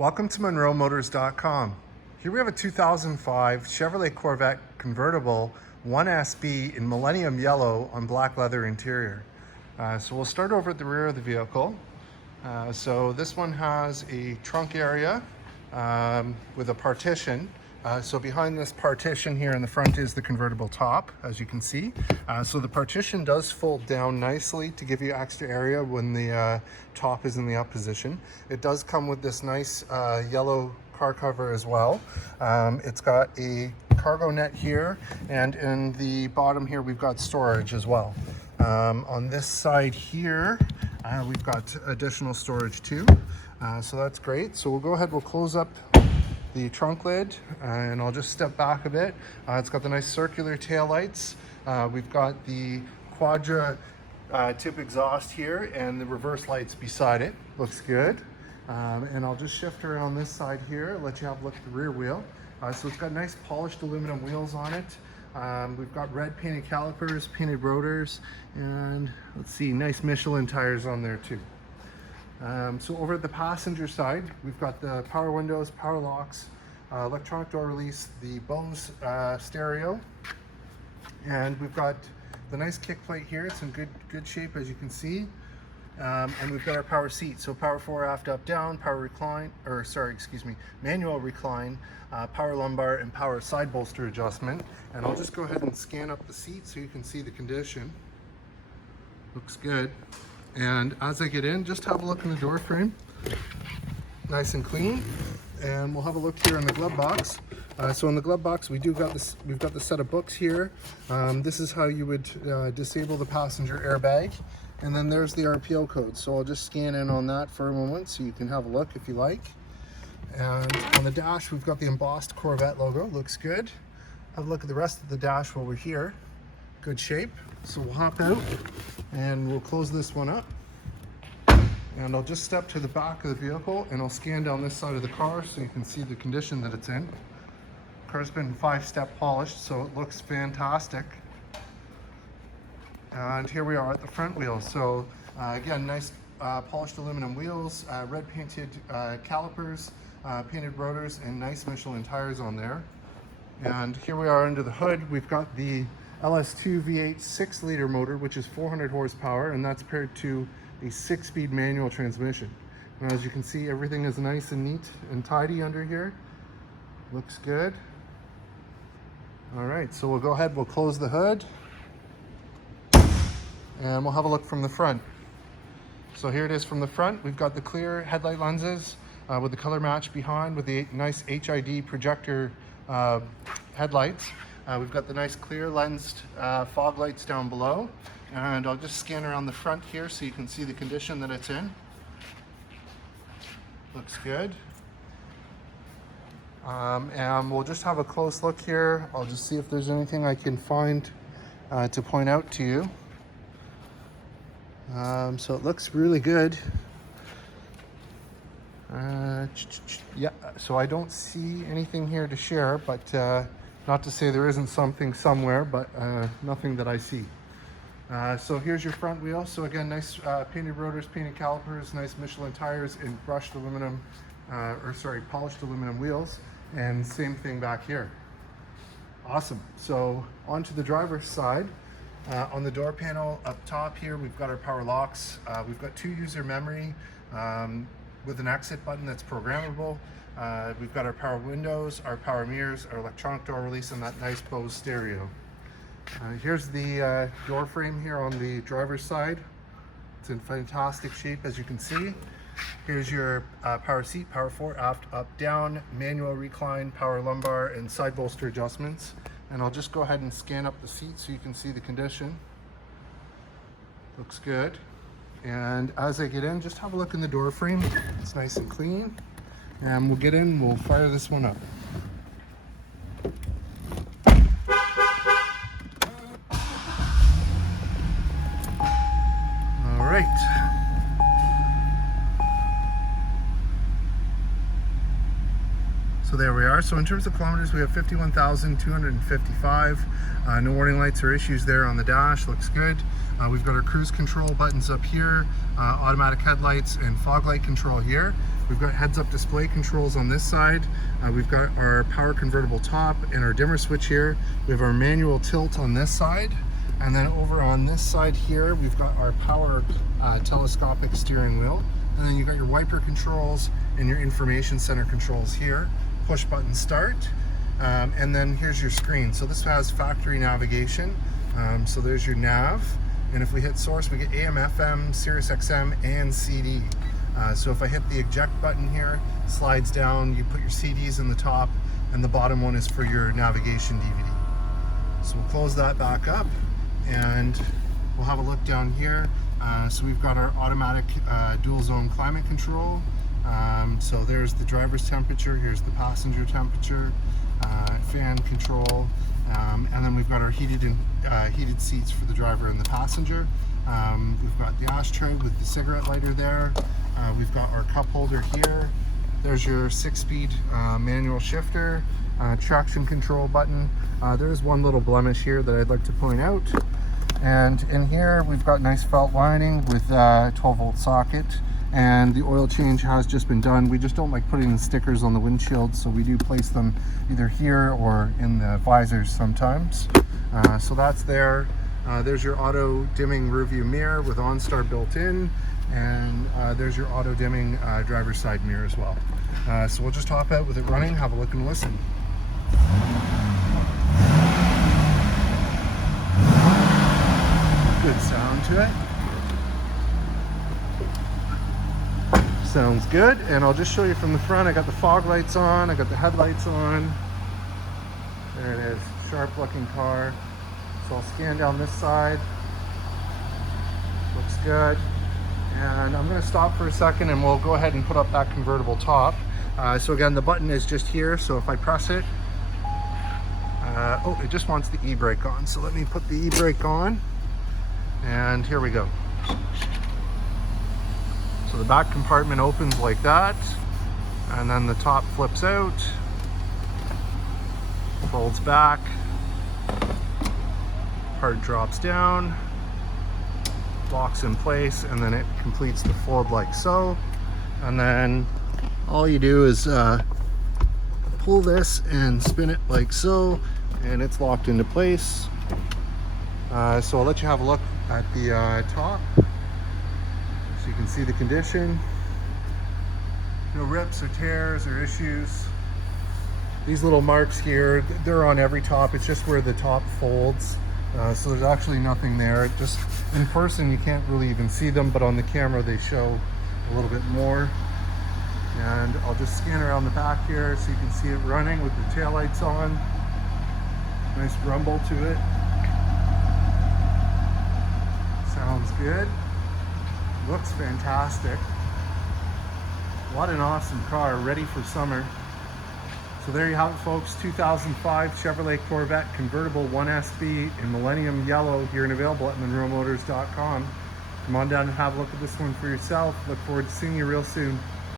Welcome to MonroeMotors.com. Here we have a 2005 Chevrolet Corvette Convertible 1SB in Millenium Yellow on black leather interior. So we'll start over at the rear of the vehicle. So this one has a trunk area with a partition. So behind this partition here in the front is the convertible top, as you can see. So the partition does fold down nicely to give you extra area when the top is in the up position. It does come with this nice yellow car cover as well. It's got a cargo net here, and in the bottom here we've got storage as well. On this side here we've got additional storage too, so that's great. So we'll go ahead, we'll close up the trunk lid, and I'll just step back a bit. It's got the nice circular tail lights. We've got the quadra tip exhaust here and the reverse lights beside it. Looks good. And I'll just shift around this side here, let you have a look at the rear wheel. So it's got nice polished aluminum wheels on it. We've got red painted calipers, painted rotors, and let's see, nice Michelin tires on there too. So over at the passenger side, we've got the power windows, power locks, electronic door release, the BOSE stereo, and we've got the nice kick plate here. It's in good shape, as you can see. And we've got our power seat, so power fore, aft, up, down, power recline, or sorry, excuse me, manual recline, power lumbar, and power side bolster adjustment. And I'll just go ahead and scan up the seat so you can see the condition. Looks good. And as I get in, just have a look in the door frame. Nice and clean. And we'll have a look here in the glove box. So in the glove box, we've got the set of books here. This is how you would disable the passenger airbag. And then there's the RPO code. So I'll just scan in on that for a moment so you can have a look if you like. And on the dash, we've got the embossed Corvette logo. Looks good. Have a look at the rest of the dash while we're here. Good shape. So we'll hop out and we'll close this one up. And I'll just step to the back of the vehicle and I'll scan down this side of the car so you can see the condition that it's in. The car's been 5-step polished, so it looks fantastic. And here we are at the front wheel. So again, nice polished aluminum wheels, red painted calipers, painted rotors, and nice Michelin tires on there. And here we are under the hood. We've got the LS2 V8 6-liter motor, which is 400 horsepower, and that's paired to a 6-speed manual transmission. And as you can see, everything is nice and neat and tidy under here. Looks good. All right, so we'll go ahead, we'll close the hood, and we'll have a look from the front. So here it is from the front. We've got the clear headlight lenses with the color match behind with the nice HID projector headlights. We've got the nice clear lensed fog lights down below, and I'll just scan around the front here so you can see the condition that it's in. Looks good. And we'll just have a close look here. I'll just see if there's anything I can find to point out to you. So it looks really good. Yeah, so I don't see anything here to share, but not to say there isn't something somewhere, but nothing that I see. So here's your front wheel. So again, nice painted rotors, painted calipers, nice Michelin tires, and brushed aluminum, polished aluminum wheels. And same thing back here. Awesome. So onto the driver's side. On the door panel up top here, we've got our power locks. We've got 2 user memory with an exit button that's programmable. We've got our power windows, our power mirrors, our electronic door release, and that nice BOSE stereo. Here's the door frame here on the driver's side. It's in fantastic shape, as you can see. Here's your power seat, power fore, aft, up, down, manual recline, power lumbar, and side bolster adjustments. And I'll just go ahead and scan up the seat so you can see the condition. Looks good. And as I get in, just have a look in the door frame. It's nice and clean. And we'll get in, we'll fire this one up. All right. So there we are. So in terms of kilometers, we have 51,255. No warning lights or issues there on the dash. Looks good. We've got our cruise control buttons up here, automatic headlights and fog light control here. We've got heads-up display controls on this side. We've got our power convertible top and our dimmer switch here. We have our manual tilt on this side. And then over on this side here, we've got our power telescopic steering wheel. And then you've got your wiper controls and your information center controls here. Push button start. And then here's your screen. So this has factory navigation. So there's your nav. And if we hit source, we get AM, FM, Sirius XM, and CD. So if I hit the eject button here, slides down, you put your CDs in the top, and the bottom one is for your navigation DVD. So we'll close that back up, and we'll have a look down here. So we've got our automatic dual zone climate control. So there's the driver's temperature, here's the passenger temperature, fan control, and then we've got our heated seats for the driver and the passenger. We've got the ashtray with the cigarette lighter there. We've got our cup holder here. There's your 6-speed manual shifter, traction control button. There's one little blemish here that I'd like to point out. And in here we've got nice felt lining with 12-volt socket, and the oil change has just been done. We just don't like putting the stickers on the windshield, so we do place them either here or in the visors sometimes. So that's there. There's your auto dimming rear view mirror with OnStar built in, and there's your auto dimming driver's side mirror as well. So we'll just hop out with it running, have a look and listen. Good sound to it. Sounds good. And I'll just show you from the front. I got the fog lights on, I got the headlights on. There it is, sharp looking car. So I'll scan down this side. Looks good. And I'm going to stop for a second and we'll go ahead and put up that convertible top. So again, the button is just here. So if I press it, oh, it just wants the e-brake on. So let me put the e-brake on. And here we go. So the back compartment opens like that. And then the top flips out. Folds back. Part drops down. Locks in place, and then it completes the fold like so. And then all you do is pull this and spin it like so, and it's locked into place. So I'll let you have a look at the top so you can see the condition. No rips or tears or issues. These little marks here, they're on every top. It's just where the top folds. So there's actually nothing there. It just, in person you can't really even see them, but on the camera they show a little bit more. And I'll just scan around the back here so you can see it running with the taillights on. Nice rumble to it. Sounds good. Looks fantastic. What an awesome car, ready for summer. So there you have it, folks. 2005 Chevrolet Corvette Convertible 1SB in Millenium Yellow, here and available at MonroeMotors.com. Come on down and have a look at this one for yourself. Look forward to seeing you real soon.